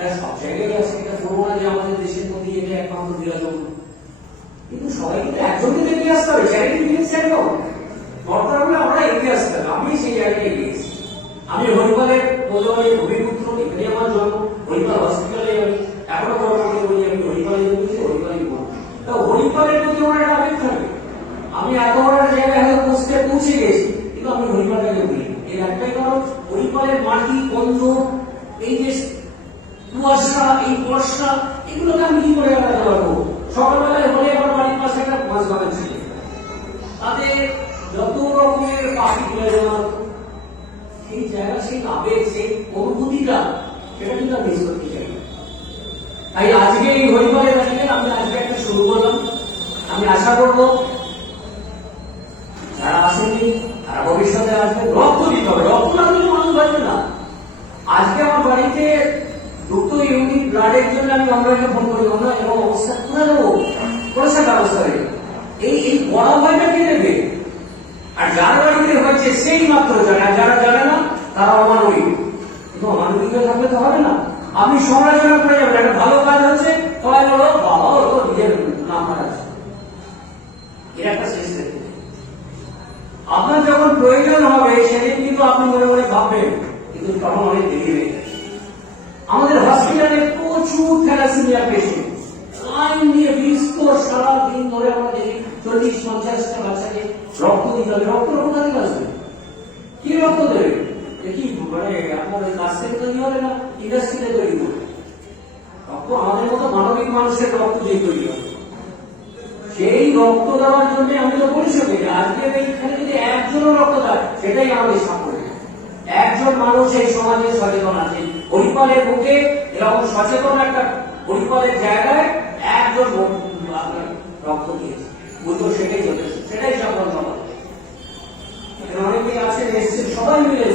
এটা সব জায়গায় আছে, এটা করবো না যে আমাদের দেশের মধ্যে এটা একমাত্র বিরাজমান, কিন্তু সবাই কিন্তু একজনকে এগিয়ে আসতে হবে। চ্যারিটি ফিলিংস একদম দরকার হলে আমরা এগিয়ে আসতে হবে। আমি সেই জায়গায় এগিয়ে এসেছি। আমি হরিপালের প্রজন্মের অভিপুত্র, এখানে আমার জন্ম, হরিপাল হসপিটালে আমি এখনো পরবর্তী বলি আমি হরিপালে জন্মেছি, হরিপালই বলবো। তা হরিপালের প্রতি আমার একটা আবেগ থাকে। আমি এত বড় একটা জায়গায় হয়তো পোস্টে পৌঁছে গেছি, কিন্তু আমি হরিপালটাকে বলি। এর একটাই কারণ, হরিপালের মাটি, গন্ধ, এই যে কুয়াশা, এই বর্ষা, এগুলোকে আমি কি করে এড়াতে পারবো? সকালবেলায় হলে আমার বাড়ির পাশে একটা মাছ বাগান ছিল, তাতে যত রকমের পাখি তুলে দেওয়া হতো। সেই জায়গা, সেই আবেগ, সেই অনুভূতিটা, সেটা কিন্তু আমি মিস করতে চাই। তাই আজকে এই হরিপালের দাঁড়িয়ে আমি আজকে একটা শুরু করলাম। আমি আশা করবো যারা আসেনি তারা ভবিষ্যতে আসবে। রক্ত দিতে হবে, রক্ত না দিলে মানুষ বাঁচবে না। আজকে আমার বাড়িতে দুটো ইউনিট ব্লাডের জন্য আমি অনলাইনে ফোন করি, আমরা এরকম অবস্থা করে দেবো, পয়সার ব্যবস্থা নেই। এই বড় ভয়টা কে দেবে? আর যার বাড়িতে হয়েছে সেই মাত্র জানে, আর যারা জানে না তারা অমানবিক। কিন্তু অমানবিক থাকলে তো হবে না। আপনি সমালোচনা করে যাবেন, একটা ভালো কাজ হচ্ছে সবাই বলো বাবা ও তো নিজের নাম্বার আছে, এর একটা শেষ দেখে। আপনার যখন প্রয়োজন হবে সেদিন কিন্তু আপনি মনে মনে ভাববেন, কিন্তু তখন অনেক দেরি হয়ে যায়। আমাদের হসপিটালে প্রচুর থ্যালাসেমিয়া পেশেন্ট লাইন দিয়ে বিস্তর সারা দিন ধরে আমরা দেখি 40-50টা বাচ্চাকে রক্ত দিতে হবে। রক্ত কোথা থেকে আসবে? কি রক্ত দেবে? কি মানে আপনার ওই কাছ থেকে তৈরি হবে না ইন্ডাস্ট্রিতে তৈরি করবে? রক্ত আমাদের মতো মানবিক মানুষের রক্ত দিয়ে তৈরি হবে। সেই রক্ত দেওয়ার জন্য আমি তো পরিষেবা করি। আজকে এইখানে যদি একজনও রক্ত দেয়, সেটাই আমাদের সাফল্য। একজন মানুষ এই সমাজে সচেতন আছে। হরিপালের বুকে এরকম সচেতন একটা হরিপালের জায়গায় একজন আপনার রক্ত দিয়েছে, বুঝলো সেটাই যথেষ্ট, সেটাই সফল সমাজ। অনেকে আছে এসছে, সবাই মিলে